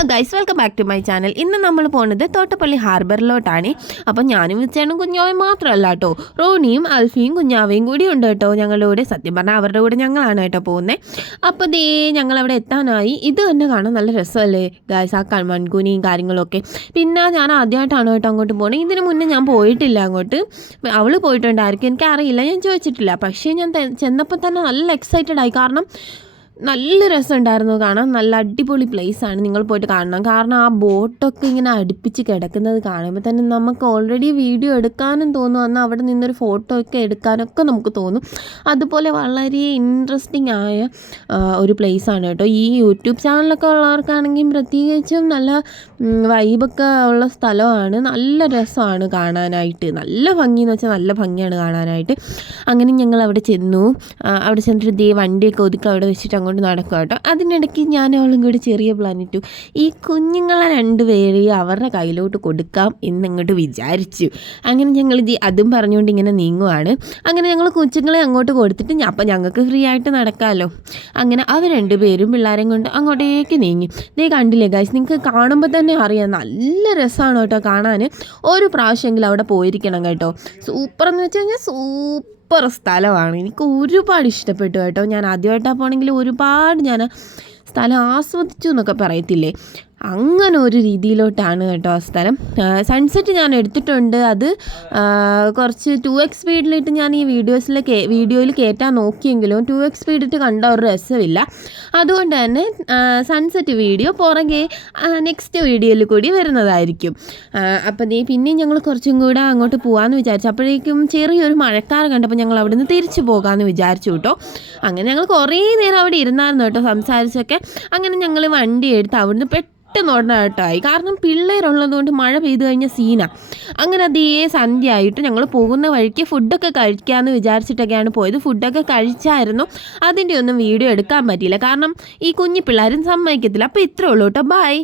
Hello guys, welcome back to my channel. ഇന്ന് നമ്മൾ പോകുന്നത് തോട്ടപ്പള്ളി ഹാർബറിലോട്ടാണ്. അപ്പോൾ ഞാനും വിച്ചേനും കുഞ്ഞാവയും മാത്രമല്ല കേട്ടോ, റോണിയും അൽഫിയും കുഞ്ഞാവയും കൂടി ഉണ്ട് കേട്ടോ ഞങ്ങളുടെ കൂടെ. സത്യം പറഞ്ഞാൽ അവരുടെ കൂടെ ഞങ്ങളാണ് കേട്ടോ പോകുന്നത്. അപ്പോൾ ദേ ഞങ്ങളവിടെ എത്താനായി. ഇത് തന്നെ കാണാൻ നല്ല രസമല്ലേ ഗൈസ്, ആ മൺകൂനിയും കാര്യങ്ങളൊക്കെ. പിന്നെ ഞാൻ ആദ്യമായിട്ടാണ് കേട്ടോ അങ്ങോട്ട് പോകുന്നത്. ഇതിന് മുന്നേ ഞാൻ പോയിട്ടില്ല അങ്ങോട്ട്. അവൾ പോയിട്ടുണ്ടായിരിക്കും, എനിക്കറിയില്ല, ഞാൻ ചോദിച്ചിട്ടില്ല. പക്ഷേ ഞാൻ ചെന്നപ്പോൾ തന്നെ നല്ല എക്സൈറ്റഡ് ആയി. കാരണം നല്ല രസമുണ്ടായിരുന്നു കാണാൻ. നല്ല അടിപൊളി പ്ലേസാണ്, നിങ്ങൾ പോയിട്ട് കാണണം. കാരണം ആ ബോട്ടൊക്കെ ഇങ്ങനെ അടുപ്പിച്ച് കിടക്കുന്നത് കാണുമ്പോൾ തന്നെ നമുക്ക് ഓൾറെഡി വീഡിയോ എടുക്കാനും തോന്നും, എന്നാൽ അവിടെ നിന്നൊരു ഫോട്ടോ ഒക്കെ എടുക്കാനൊക്കെ നമുക്ക് തോന്നും. അതുപോലെ വളരെ ഇൻട്രസ്റ്റിംഗ് ആയ ഒരു പ്ലേസാണ് കേട്ടോ. ഈ യൂട്യൂബ് ചാനലൊക്കെ ഉള്ളവർക്കാണെങ്കിൽ പ്രത്യേകിച്ചും നല്ല വൈബൊക്കെ ഉള്ള സ്ഥലമാണ്. നല്ല രസമാണ് കാണാനായിട്ട്. നല്ല ഭംഗിയെന്ന് വെച്ചാൽ നല്ല ഭംഗിയാണ് കാണാനായിട്ട്. അങ്ങനെ ഞങ്ങൾ അവിടെ ചെന്നു. അവിടെ ചെന്നിട്ട് ദേ വണ്ടിയൊക്കെ ഒതുക്കി അവിടെ വെച്ചിട്ട് അങ്ങോട്ട് നടക്കുക കേട്ടോ. അതിനിടയ്ക്ക് ഞാൻ അവളും കൂടി ചെറിയ പ്ലാൻ ഇട്ടു. ഈ കുഞ്ഞുങ്ങളെ രണ്ടുപേരെയും അവരുടെ കയ്യിലോട്ട് കൊടുക്കാം എന്നിങ്ങോട്ട് വിചാരിച്ചു. അങ്ങനെ ഞങ്ങൾ അതും പറഞ്ഞുകൊണ്ട് ഇങ്ങനെ നീങ്ങുവാണ്. അങ്ങനെ ഞങ്ങൾ കൊച്ചുങ്ങളെ അങ്ങോട്ട് കൊടുത്തിട്ട് അപ്പം ഞങ്ങൾക്ക് ഫ്രീ ആയിട്ട് നടക്കാമല്ലോ. അങ്ങനെ അവർ രണ്ടുപേരും പിള്ളേരെയും കൊണ്ട് അങ്ങോട്ടേക്ക് നീങ്ങി. ഇതേ കണ്ടില്ലേ ഗൈസ്, നിങ്ങൾക്ക് കാണുമ്പോൾ തന്നെ അറിയാം നല്ല രസമാണ് കേട്ടോ കാണാൻ. ഒരു പ്രാവശ്യമെങ്കിലും അവിടെ പോയിരിക്കണം കേട്ടോ. സൂപ്പറെന്ന് വെച്ച് കഴിഞ്ഞാൽ സൂപ്പർ സ്ഥലമാണ്. എനിക്ക് ഒരുപാട് ഇഷ്ടപ്പെട്ടു കേട്ടോ. ഞാൻ ആദ്യമായിട്ടാണ് പോകണമെങ്കിൽ ഒരുപാട് ഞാൻ സ്ഥലം ആസ്വദിച്ചു എന്നൊക്കെ പറയത്തില്ലേ, അങ്ങനെ ഒരു രീതിയിലോട്ടാണ് കേട്ടോ ആ സ്ഥലം. സൺസെറ്റ് ഞാൻ എടുത്തിട്ടുണ്ട്. അത് കുറച്ച് 2x സ്പീഡിലിട്ട് ഞാൻ ഈ വീഡിയോയിൽ കയറ്റാൻ നോക്കിയെങ്കിലും 2x സ്പീഡിട്ട് കണ്ട ഒരു രസമില്ല. അതുകൊണ്ട് തന്നെ സൺസെറ്റ് വീഡിയോ പുറകെ നെക്സ്റ്റ് വീഡിയോയിൽ കൂടി വരുന്നതായിരിക്കും. അപ്പം പിന്നെയും ഞങ്ങൾ കുറച്ചും കൂടെ അങ്ങോട്ട് പോകാമെന്ന് വിചാരിച്ചു. അപ്പോഴേക്കും ചെറിയൊരു മഴക്കാറ് കണ്ടപ്പോൾ ഞങ്ങൾ അവിടെ നിന്ന് തിരിച്ചു പോകാമെന്ന് വിചാരിച്ചു കേട്ടോ. അങ്ങനെ ഞങ്ങൾ കുറേ നേരം അവിടെ ഇരുന്നായിരുന്നു കേട്ടോ, സംസാരിച്ചൊക്കെ. അങ്ങനെ ഞങ്ങൾ വണ്ടി എടുത്ത് അവിടുന്ന് പെട്ടെന്ന് ഓടാനായിട്ടായി. കാരണം പിള്ളേരുള്ളത് കൊണ്ട് മഴ പെയ്തു കഴിഞ്ഞ സീനാണ്. അങ്ങനെ അതേ സന്ധ്യ ആയിട്ട് ഞങ്ങൾ പോകുന്ന വഴിക്ക് ഫുഡൊക്കെ കഴിക്കാമെന്ന് വിചാരിച്ചിട്ടൊക്കെയാണ് പോയത്. ഫുഡൊക്കെ കഴിച്ചായിരുന്നു. അതിൻ്റെ ഒന്നും വീഡിയോ എടുക്കാൻ പറ്റിയില്ല, കാരണം ഈ കുഞ്ഞു പിള്ളേരും സമ്മതിക്കത്തില്ല. അപ്പോൾ ഇത്രേ ഉള്ളൂ കേട്ടോ. ബൈ.